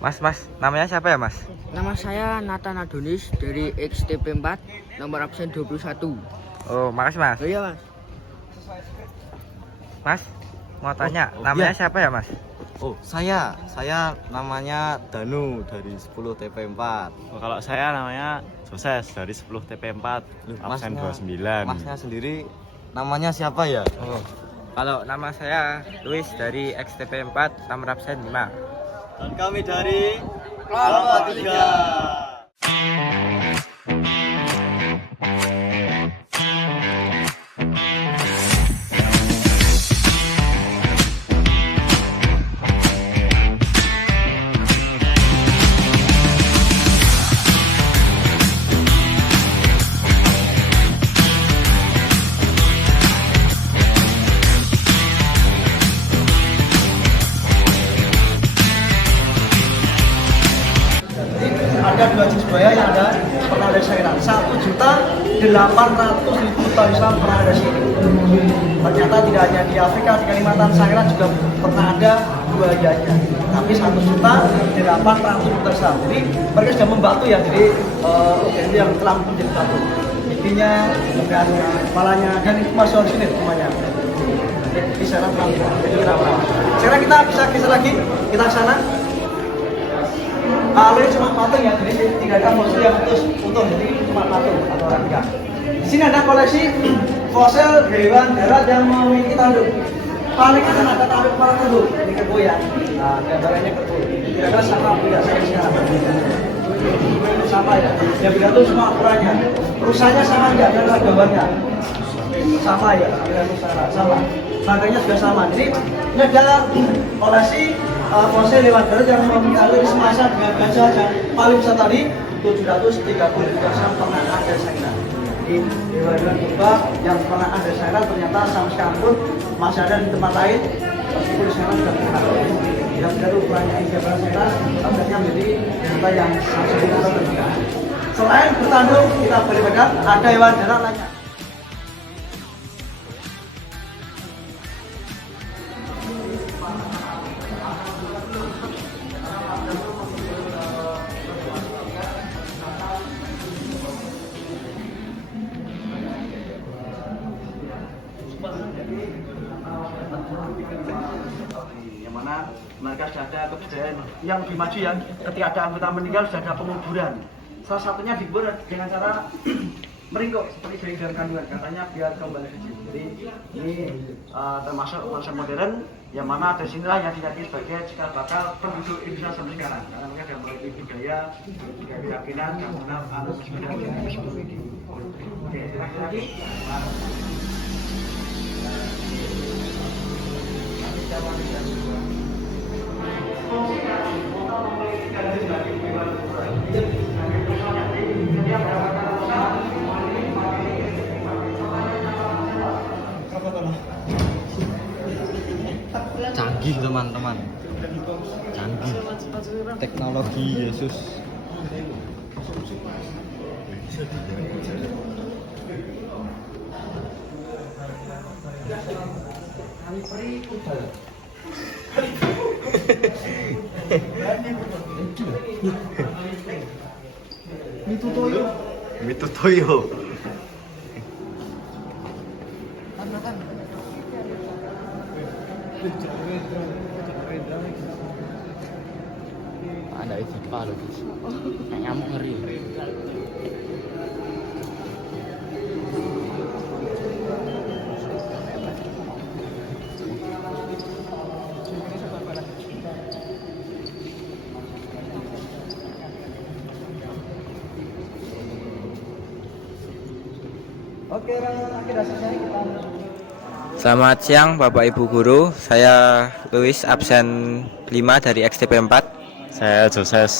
Mas, namanya siapa ya, Mas? Nama saya Nathan Adonis dari XTP 4, nomor absen 21. Oh, makasih, Mas. Oh iya, Mas. Mas, mau tanya, namanya iya. siapa ya, Mas? Oh, saya namanya Danu dari 10 TP4. Kalau saya namanya Joses dari 10 TP4, absen 29. Masnya sendiri namanya siapa ya? Oh, kalau nama saya Luis dari XTP 4, nomor absen 5. Dan kami dari Kelompok 3. Ada 2 jenis buaya yang ada pernah ada cairan 1.800.000 ton Islam pernah ada sini. Ternyata tidak hanya di Afrika, di Kalimantan Cairan juga pernah ada buayanya. Tapi 1.800.000 ton Islam. Jadi mereka sudah membantu ya. Jadi organisasi yang telah menjadi satu. Intinya dan kepalanya dan itu masih orisinil semuanya. Di sana jadi rawa. Sekarang kita bisa geser lagi, kita ke sana. Kalau ini cuma patung ya, jadi tidak ada fosil yang utuh, jadi ini cuma patung atau replika. Di sini ada koleksi fosil hewan darat yang memiliki tanduk. Paling kan ada tanduk kepala tanduk, ini kebo ya. Nah, gambarannya kebo. Kira-kira sama tidak saya sekarang. Sama ya. Yang beda itu semua ukurannya. Rusanya sama enggak ada gambarnya. Sama ya, sama. Harganya juga sama. Jadi ini ada koleksi fosil hewan darat yang memiliki semasa dengan gajah yang paling besar tadi 730 gram pernah ada cairan. Jadi hewan-hewan purba yang pernah ada cairan ternyata sampai sekarang pun masih ada di tempat lain meskipun sekarang sudah punah. Yang baru ukurannya ini cairan akhirnya menjadi ternyata yang sangat terbuka. Selain bertanduk kita boleh pegang ada hewan darat lainnya. Yang mana mereka sudah ada kebudayaan yang lebih maju ya, ketika ada anggota meninggal sudah ada penguburan. Salah satunya dikubur dengan cara meringkuk seperti bayi dalam kandungan, katanya biar kembali kecil. Jadi ini termasuk konsep modern yang mana dari sinilah yang diyakini sebagai cikal bakal penduduk Indonesia sampai sekarang. Karena mereka sudah memiliki budaya, keyakinan, kemudian anut sebenarnya seperti ini. Oke, lagi. Canggih teman-teman. Canggih. Teknologi Yesus. Mitutoyo. Ada itu palu. Kayak nyamuk ngeri. Oke, akhir selesai kita. Selamat siang Bapak Ibu Guru, saya Luis absen 5 dari XTP 4. Saya Joses,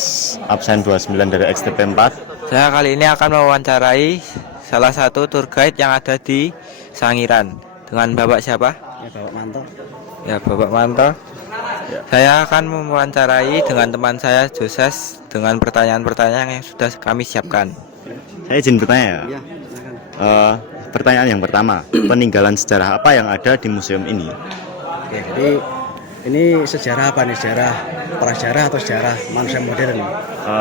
absen 29 dari XTP 4. Saya kali ini akan mewawancarai salah satu tour guide yang ada di Sangiran. Dengan Bapak siapa? Ya, Bapak Manto. Ya, Bapak Manto. Saya akan mewawancarai dengan teman saya Joses dengan pertanyaan-pertanyaan yang sudah kami siapkan. Saya izin bertanya ya. Ya, silakan. Pertanyaan yang pertama, peninggalan sejarah apa yang ada di museum ini? Oke, jadi ini sejarah apa nih? Sejarah prasejarah atau sejarah manusia modern.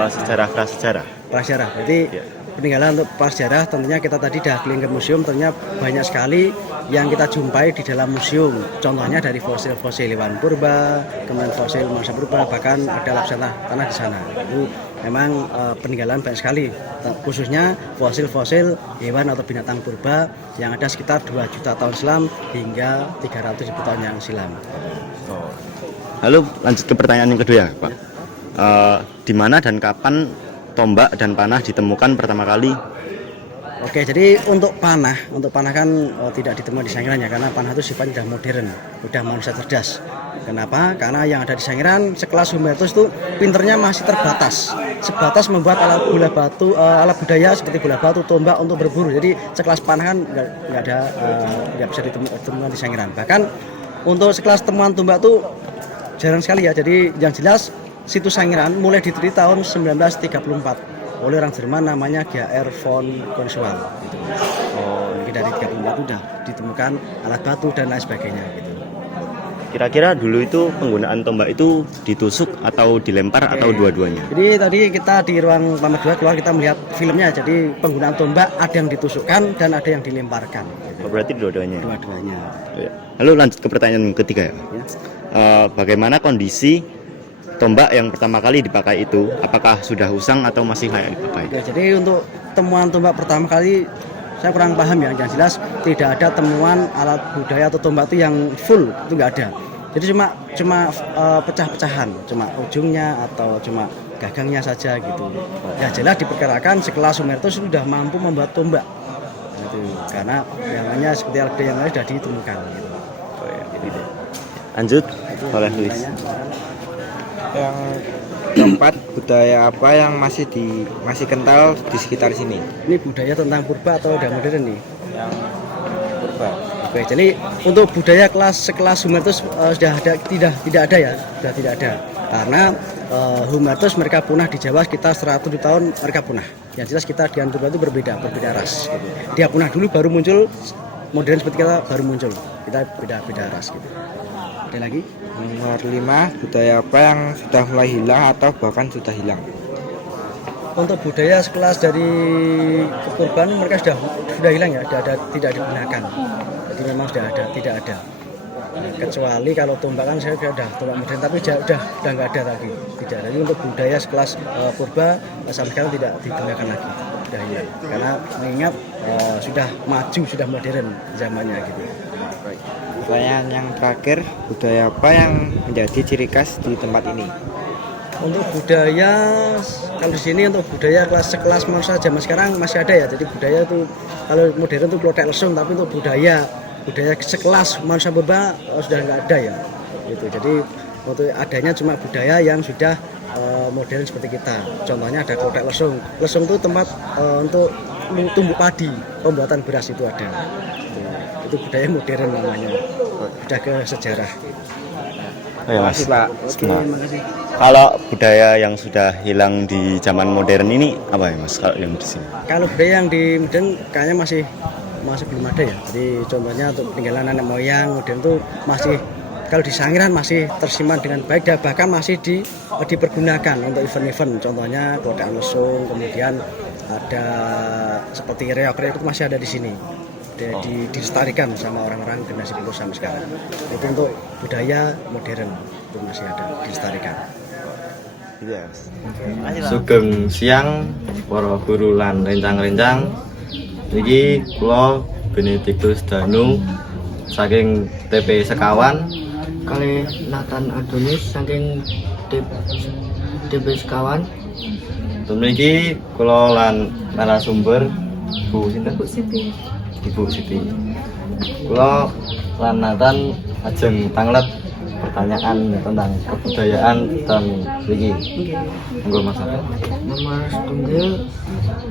Sejarah prasejarah. Prasejarah. Jadi Iya. peninggalan untuk prasejarah tentunya kita tadi dah keliling ke museum, ternyata banyak sekali yang kita jumpai di dalam museum. Contohnya dari fosil-fosil hewan purba, kemudian fosil manusia purba, bahkan ada lapisan tanah di sana. Itu memang peninggalan banyak sekali, khususnya fosil-fosil hewan atau binatang purba yang ada sekitar 2 juta tahun silam hingga 300.000 tahun yang silam. Lalu lanjut ke pertanyaan yang kedua ya, Pak. Di mana dan kapan tombak dan panah ditemukan pertama kali? Oke, jadi untuk panah kan tidak ditemukan di Sangiran ya, karena panah itu sifatnya sudah modern, sudah manusia cerdas. Kenapa? Karena yang ada di Sangiran sekelas Humertus itu pinternya masih terbatas, sebatas membuat alat budaya seperti bola batu, tombak untuk berburu. Jadi sekelas panah kan nggak bisa ditemukan di Sangiran. Bahkan untuk sekelas temuan tombak itu jarang sekali ya. Jadi yang jelas situs Sangiran mulai diteliti tahun 1934 oleh orang Jerman namanya G.R. von Konsual. Gitu. Jadi dari 34 sudah ditemukan alat batu dan lain sebagainya. Gitu. Kira-kira dulu itu penggunaan tombak itu ditusuk atau dilempar atau dua-duanya? Jadi tadi kita di ruang pamer 2 keluar kita melihat filmnya. Jadi penggunaan tombak ada yang ditusukkan dan ada yang dilemparkan. Gitu. Berarti dua-duanya. Dua-duanya. Lalu lanjut ke pertanyaan ketiga ya. Bagaimana kondisi tombak yang pertama kali dipakai itu? Apakah sudah usang atau masih layak dipakai? Ya, jadi untuk temuan tombak pertama kali saya kurang paham ya. Yang jelas tidak ada temuan alat budaya atau tombak itu yang full, itu nggak ada. Jadi cuma pecah-pecahan, cuma ujungnya atau cuma gagangnya saja gitu. Ya jelas diperkirakan sekelas Humertus sudah mampu membuat tombak. Gitu. Karena namanya seperti alat budaya yang lain sudah ditemukan. Gitu. Lanjut, boleh Luis. Yang keempat, budaya apa yang masih kental di sekitar sini? Ini budaya tentang purba atau udah modern nih? Yang purba. Oke, jadi untuk budaya sekelas Humertus sudah ada tidak ada ya, sudah tidak ada. Karena Humertus mereka punah di Jawa sekitar 100 tahun mereka punah. Yang jelas kita di purba itu berbeda ras. Gitu. Dia punah dulu baru muncul modern seperti kita baru muncul. Kita beda ras gitu. Ada lagi? Nomor 5, budaya apa yang sudah mulai hilang atau bahkan sudah hilang? Untuk budaya sekelas dari kepurban mereka sudah hilang ya, tidak digunakan. Jadi memang tidak ada. Kecuali kalau tombak kan saya sudah tombak modern, tapi sudah nggak ada lagi. Tidak ada. Jadi untuk budaya sekelas purba sampai sekarang tidak digunakan lagi. Sudah hilang. Karena mengingat sudah maju, sudah modern zamannya gitu. Pertanyaan yang terakhir, budaya apa yang menjadi ciri khas di tempat ini? Untuk budaya, kalau di sini untuk budaya sekelas manusia zaman sekarang masih ada ya. Jadi budaya itu kalau modern itu klothek lesung, tapi untuk budaya sekelas manusia purba sudah nggak ada ya. Gitu. Jadi untuk adanya cuma budaya yang sudah modern seperti kita. Contohnya ada klothek lesung. Lesung itu tempat untuk tumbuh padi, pembuatan beras itu ada. Itu budaya modern namanya. Sudah ke sejarah. Ya, Mas. Pak. Oke, terima kasih. Kalau budaya yang sudah hilang di zaman modern ini apa ya, Mas? Kalau yang di sini? Kalau budaya yang di modern kayaknya masih belum ada ya. Jadi contohnya untuk peninggalan nenek moyang modern itu masih, kalau di Sangiran masih tersimpan dengan baik dan bahkan masih dipergunakan untuk event-event. Contohnya klothek lesung, kemudian ada seperti reok itu masih ada di sini. Dilestarikan sama orang-orang generasi penerus sampai sekarang. Itu untuk budaya modern itu masih ada dilestarikan. Sugeng siang para guru lan rencang-rencang. Niki kula Benedictus Danu saking TP Sekawan Kali Nathan Adonis saking TP Sekawan. Mriki kula lan narasumber Bu sinten? Ibu Siti. Kula lan Nathan ajeng tanglet pertanyaan tentang kebudayaan dan mriki. Monggo Mas. Nomor setunggal,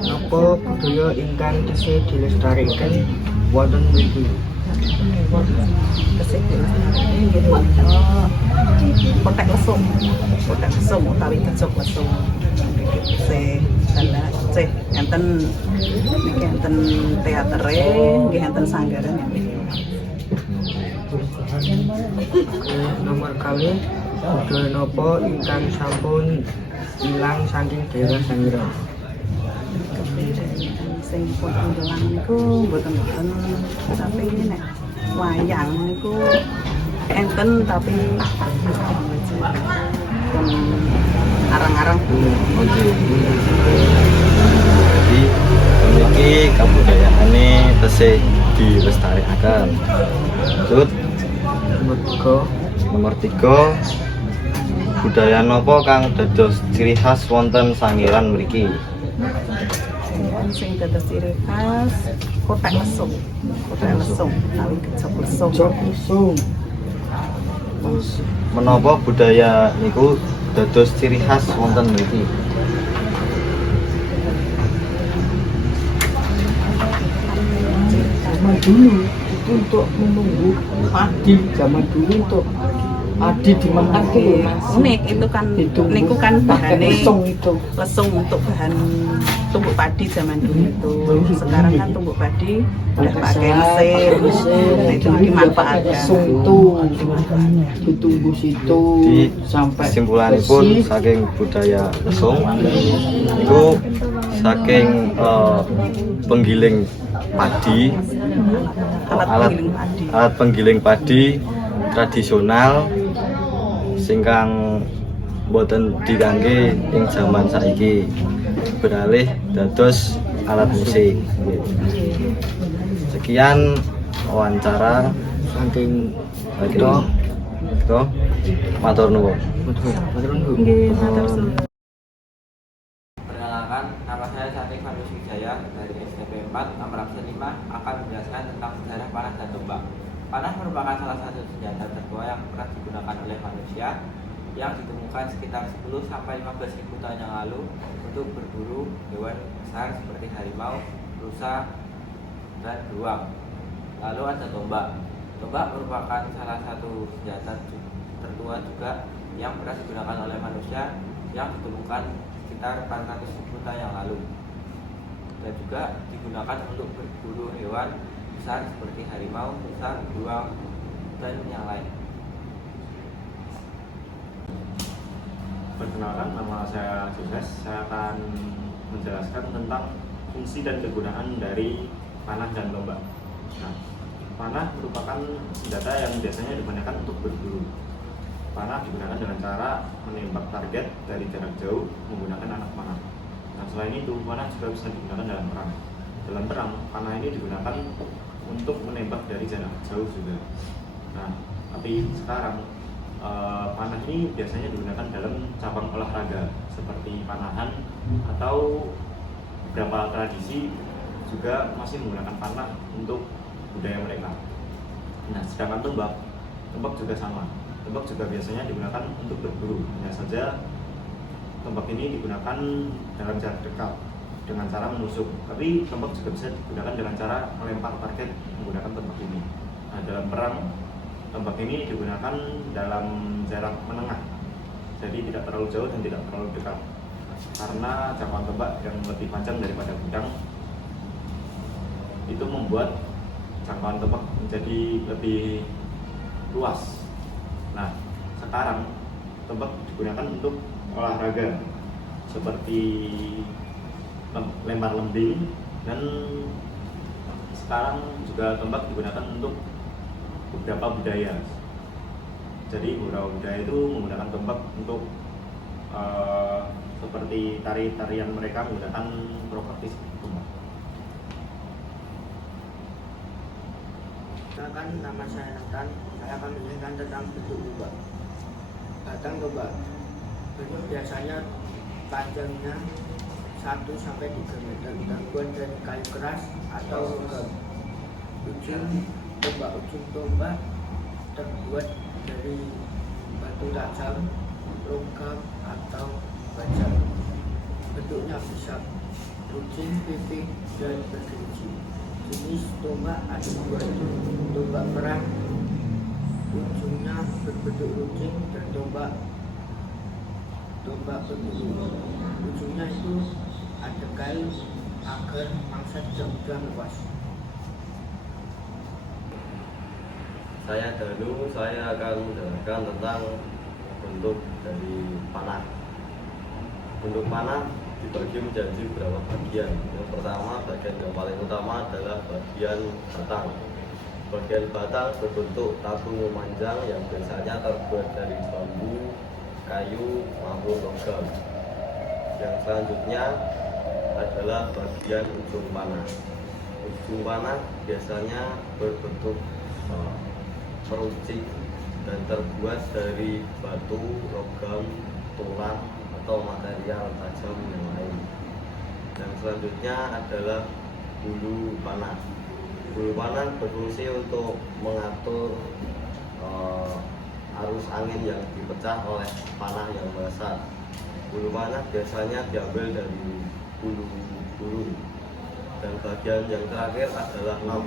apa budaya ingkang isih dilestarikan wonten mriki? Kotak lesung utawi kecok lesung enten niki enten teatere nggih enten sanggaren. Nomor kali Budaya napa ingkang sampun ilang saking daerah Sangiran? Sing pun ilang niku mboten-mboten tapi ini nek wayang niku enten tapi pun arang-arang Jadi memiliki kabudayaane tesih dilestarikaken. Lanjut nomor 3, budaya napa kang dados ciri khas wonten Sangiran mriki? sing dados ciri khas kotak lesung utawi kecap lesung. Menapa budaya niku dados ciri khas wonten mriki? Zaman dulu itu untuk menunggu padi, zaman dulu untuk padi dimakan dulu nasi. Unik itu kan niku kan pakai bahane lesung itu. lesung untuk bahan tumbuk padi zaman dulu itu. Sekarang kan tumbuk padi udah pakai mesin. Nah, itu dimanfaatkan. Lesung itu ditunggu situ Di sampai kesimpulanipun bersih. saking budaya lesung itu saking penggiling padi, alat penggiling padi tradisional singkang boten dikangge ing jaman saiki, beralih dados alat musik. Sekian wawancara Saking Gitu. Matur nuwun. Nggih, matur suwun. Perkenalkan, nama saya Santi Vanus Wijaya dari SMP 4 nomor absen 5 akan menjelaskan tentang sejarah panah dan tombak. Panah merupakan salah satu senjata tertua yang pernah digunakan oleh manusia yang ditemukan sekitar 10 sampai 15 ribu tahun yang lalu untuk berburu hewan besar seperti harimau, rusa, dan beruang. Lalu ada tombak. Tombak merupakan salah satu senjata tertua juga yang pernah digunakan oleh manusia yang ditemukan sekitar 400 ribu tahun yang lalu dan juga digunakan untuk berburu hewan besar seperti harimau, rusa, beruang, dan yang lain. Perkenalkan, nama saya Joses. Saya akan menjelaskan tentang fungsi dan kegunaan dari panah dan tombak. Nah, panah merupakan senjata yang biasanya digunakan untuk berburu. Panah digunakan dengan cara menembak target dari jarak jauh menggunakan anak panah. Nah, selain itu, panah juga bisa digunakan dalam perang. Dalam perang, panah ini digunakan untuk menembak dari jarak jauh juga. Nah, tapi sekarang panah ini biasanya digunakan dalam cabang olahraga seperti panahan, atau beberapa tradisi juga masih menggunakan panah untuk budaya mereka. Nah, sedangkan tombak juga sama. Tombak juga biasanya digunakan untuk berburu. Hanya saja tombak ini digunakan dalam jarak dekat dengan cara menusuk. Tapi tombak juga bisa digunakan dengan cara melempar target menggunakan tombak ini. Nah, dalam perang tombak ini digunakan dalam jarak menengah. Jadi tidak terlalu jauh dan tidak terlalu dekat. Karena jangkauan tombak yang lebih panjang daripada pedang itu membuat jangkauan tombak menjadi lebih luas. Nah, sekarang tombak digunakan untuk olahraga seperti lempar lembing, dan sekarang juga tombak digunakan untuk beberapa budaya. Jadi beberapa budaya itu menggunakan tombak untuk seperti tarian mereka menggunakan properti tombak. Perkenalkan, nama saya Nathan. Saya akan menjelaskan tentang bentuk tombak. Batang tombak bentuk biasanya panjangnya 1 sampai 3 meter, terbuat dari kayu keras atau logam. Ujung tombak terbuat dari batu tajam, logam, atau baja. Bentuknya bisa runcing, pipih, dan bergerigi. Jenis tombak ada 2, tombak perang ujungnya berbentuk runcing, dan tombak berbulu. Ujungnya itu ada kayu agar mangsa tidak mudah lepas. Saya Danu, saya akan menjelaskan tentang bentuk dari panah. Bentuk panah dibagi menjadi beberapa bagian. Yang pertama, bagian yang paling utama adalah bagian batang. Bagian batang berbentuk tabung memanjang yang biasanya terbuat dari bambu, kayu, maupun logam. Yang selanjutnya adalah bagian ujung panah. Ujung panah biasanya berbentuk meruncing dan terbuat dari batu, logam, tulang, atau material tajam yang lain. Yang selanjutnya adalah bulu panah. Bulu panah berfungsi untuk mengatur arus angin yang dipecah oleh panah yang basah. Bulu panah biasanya diambil dari bulu burung. Dan bagian yang terakhir adalah knob.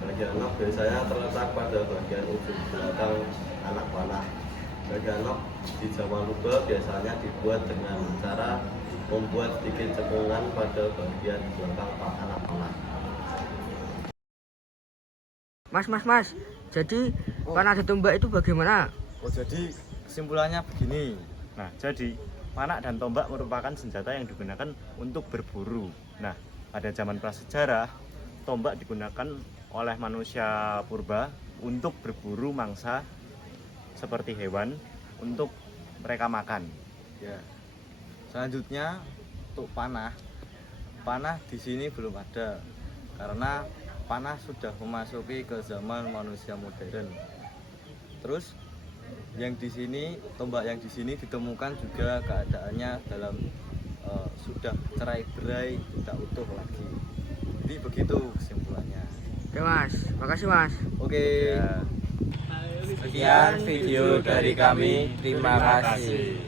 Bagian knob biasanya terletak pada bagian ujung belakang anak panah. Bagian knob di zaman purba biasanya dibuat dengan cara membuat sedikit cekungan pada bagian belakang anak panah. Mas, jadi panah datombak itu bagaimana? Oh, jadi kesimpulannya begini. Nah, jadi panah dan tombak merupakan senjata yang digunakan untuk berburu. Nah, pada zaman prasejarah, tombak digunakan oleh manusia purba untuk berburu mangsa seperti hewan untuk mereka makan. Ya. Selanjutnya untuk panah. Panah di sini belum ada karena panah sudah memasuki ke zaman manusia modern. Terus yang di sini, tombak yang di sini ditemukan juga keadaannya dalam sudah cerai-berai, tidak utuh lagi. Jadi begitu kesimpulannya. Oke Mas, makasih Mas. Oke. Sekian video dari kami. Terima kasih.